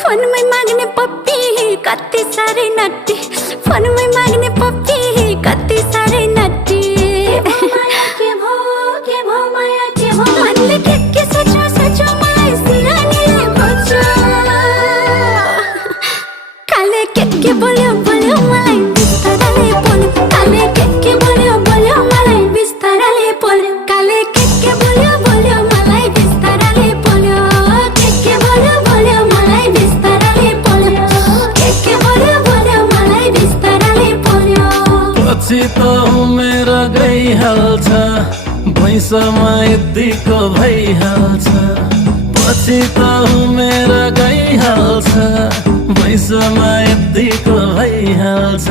Phone में मांगने puppy कत्ती सारे नट्टी, फोन में मांगने पप्पी कत्ती सारे नट्टी। मनले के सोचो सोचो मलाई सिरानीले खोज्छ, काले के बोल्यो बोल्यो मलाई बिस्ताराले बोल्यो, काले के बोल्यो बोल्यो मलाई बिस्ताराले बोल्यो, काले के बोल्यो बोल्यो मलाई बिस्ताराले बोल्यो, के बोल्यो बोल्यो मलाई बिस्ताराले बोल्यो, के बोल्यो बोल्यो मलाई बिस्ताराले बोल्यो। पछि त उमेर गइहाल्छ, भैँसमा यतिको भइहाल्छ। पछि त उमेर गइहाल्छ, भैँसमा यतिको भइहाल्छ।